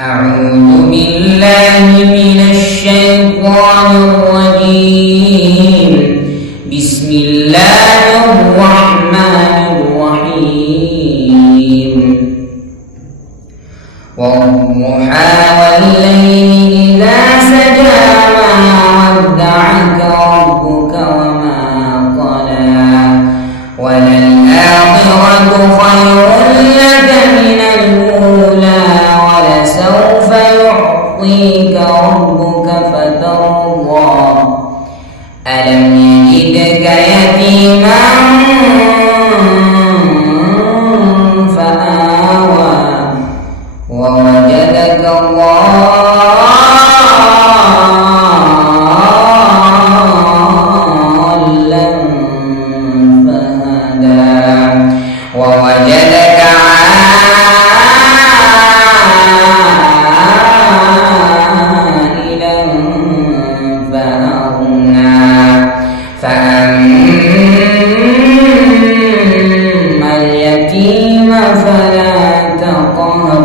أعوذ بالله من الشيطان الرجيم. بسم الله الرحمن الرحيم. والضحى والليل إذا سجى ما ودعك ربك وما قلى وللآخرة خير لك من الأولى ولسوف يعطيك ربك فترضى. ألم يجدك يتيما فآوى ووجدك ضالا فهدى ووجدك عائلا فأغنى. فأما اليتيم فلا تقهر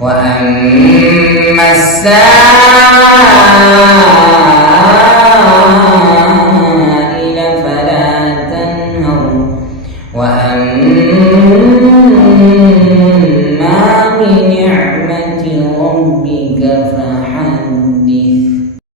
وأما السائل فلا تنهر وأما بنعمة ربك